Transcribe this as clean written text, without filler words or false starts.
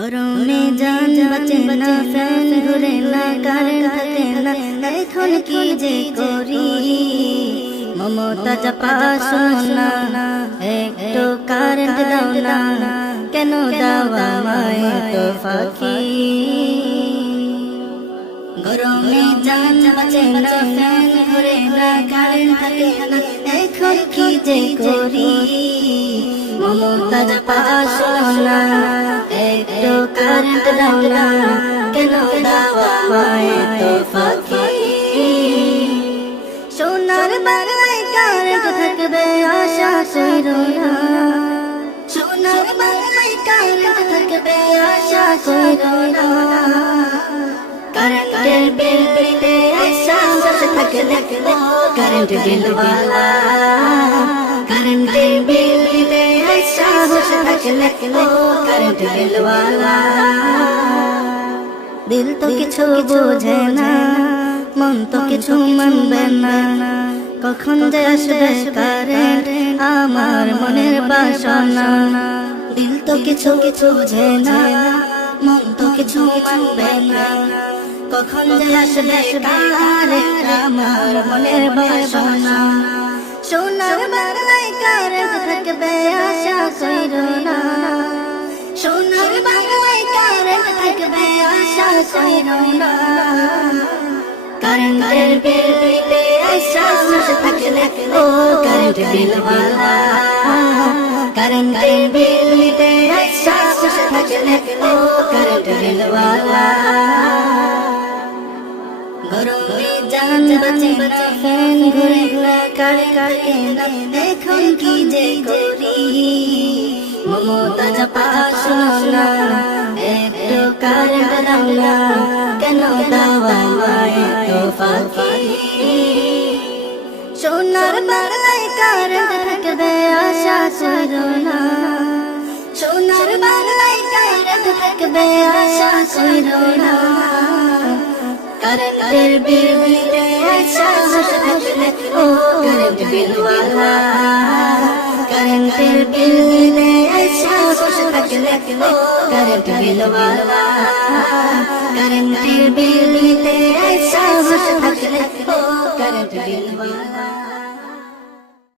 গরমে জান বাঁচে না, ফ্যান ঘুরে না, কারেন্ট থাকে না, এখন কি যে করি। মমতা চাপা শোনো না, একটু কারেন্ট দাও না, কেন দাও আমায় তো ফাঁকি। গরমে জান বাঁচে না, ফ্যান ঘুরে না, কারেন্ট থাকে না, এখন কি যে করি। মমতা চাপা শোনো না, একটু কারেন্ট দাও না, কেন দাও আমায় তো ফাঁকি। সোনার বাংলায় কারেন্ট থাকবে আশা করো না, সোনার বাংলায় কারেন্ট থাকবে আশা করো না। কারেন্টের বিল দিতে আশা বসে থাকলে কারেন্ট বিলওয়ালা, কারেন্টের বিল দিতে আশা বসে থাকলে কারেন্ট বিলওয়ালা। দিল তো কিছু বোঝে না, মন তো কিছু মানবে না, কখন যে আসবে কারেন্ট আমার মনের বাসনা। দিল তো কিছু বোঝে না, মন তো কিছু মানবে না, কখন যে আসবে কারেন্ট আমার মনের বাসনা। সোনার বাংলায় কারেন্ট থাকবে আশা করো না, সোনার বাংলায় কারেন্ট থাকবে আশা করো না। কারেন্টের বিল দিতে আশা বসে থাকলে ও কারেন্ট বিলওয়ালা, কারেন্টের বিল দিতে আশা বসে থাকলে ও কারেন্ট বিলওয়ালা। গরমে জান বাঁচে না, ফ্যান ঘুরে না, কারেন্ট থাকে না, এখন কি যে করি। মমতা চাপা শোনো না, একটু কারেন্ট দাও না, কেন দাও আমায় তো ফাঁকি। সোনার বাংলায় কারেন্ট থাকবে আশা করো না, সোনার বাংলায় কারেন্ট থাকবে আশা করো না। কারেন্টের বিল দিতে আশা বসে থাকলে ও কারেন্ট বিলওয়ালা, কারেন্টের বিল দিতে আশা বসে থাকলে ও কারেন্ট বিলওয়ালা, কারেন্টের বিল দিতে আশা বসে থাকলে ও কারেন্ট বিলওয়ালা।